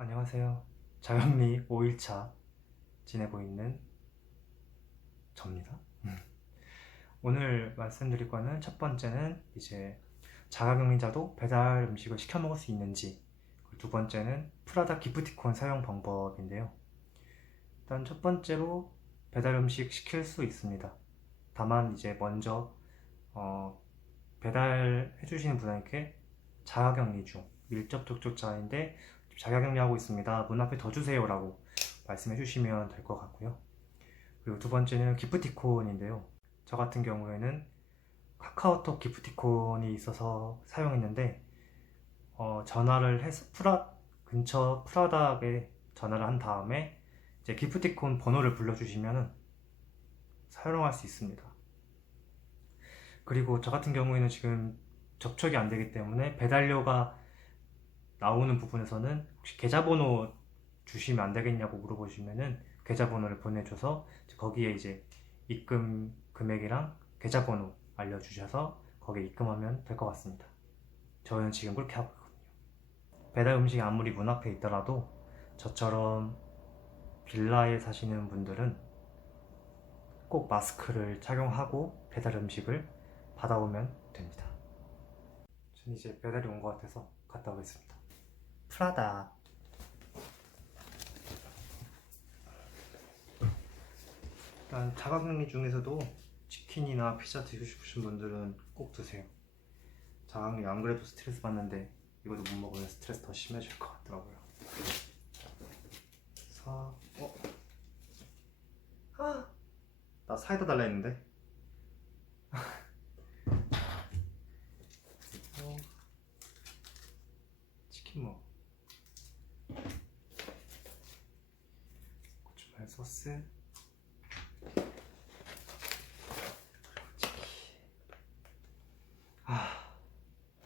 안녕하세요. 자연미 5일차 지내고 있는 접니다. 음. 오늘 말씀드릴 거는 첫 번째는 이제 자가격리자도 배달 음식을 시켜 먹을 수 있는지, 두 번째는 프라다 기프티콘 사용 방법인데요. 일단 첫 번째로 배달 음식 시킬 수 있습니다. 다만 이제 먼저 어, 배달해 주시는 분에게 자가격리 중 밀접 접촉자인데 자가격리하고 있습니다. 문 앞에 더 주세요라고 말씀해 주시면 될 것 같고요. 그리고 두 번째는 기프티콘인데요. 저 같은 경우에는 카카오톡 기프티콘이 있어서 사용했는데 어, 전화를 해서 프라 근처 프라닥에 전화를 한 다음에 이제 기프티콘 번호를 불러주시면은 사용할 수 있습니다. 그리고 저 같은 경우에는 지금 접촉이 안 되기 때문에 배달료가 나오는 부분에서는 혹시 계좌번호 주시면 안 되겠냐고 물어보시면은 계좌번호를 보내줘서 거기에 이제 입금 금액이랑 계좌번호 알려주셔서 거기에 입금하면 될 것 같습니다. 저는 지금 그렇게 하고 있거든요. 배달 음식이 아무리 문 앞에 있더라도 저처럼 빌라에 사시는 분들은 꼭 마스크를 착용하고 배달 음식을 받아오면 됩니다. 전 이제 배달이 온 것 같아서 갔다 오겠습니다. 프라다. 일단 자가격리 중에서도 치킨이나 피자 드시고 싶으신 분들은 꼭 드세요. 자가격리 안 그래도 스트레스 받는데 이것도 못 먹으면 스트레스 더 심해질 것 같더라고요. 사, 어? 아, 나 사이다 달라 했는데. 그리고 치킨 먹. 고추마요 소스. 아,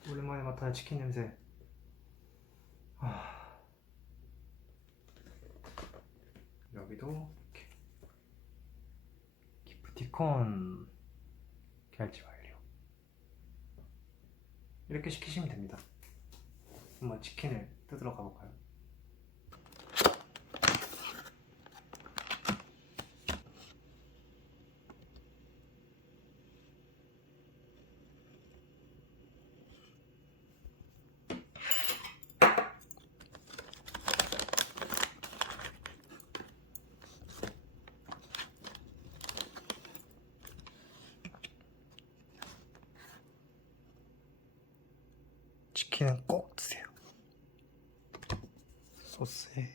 오랜만에 맡아요 치킨 냄새. 아, 여기도 이렇게 기프티콘 결제 완료. 이렇게 시키시면 됩니다. 한번 치킨을 뜯으러 가볼까요? 치킨은 꼭 드세요. 소스에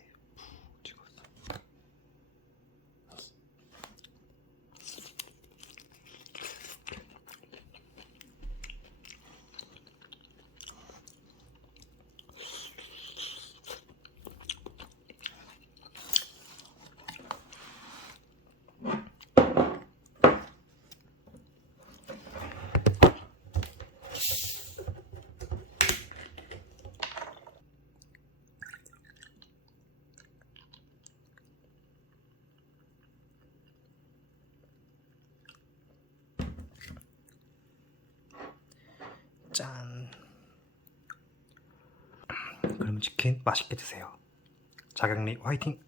그럼 치킨 맛있게 드세요. 자격리 화이팅!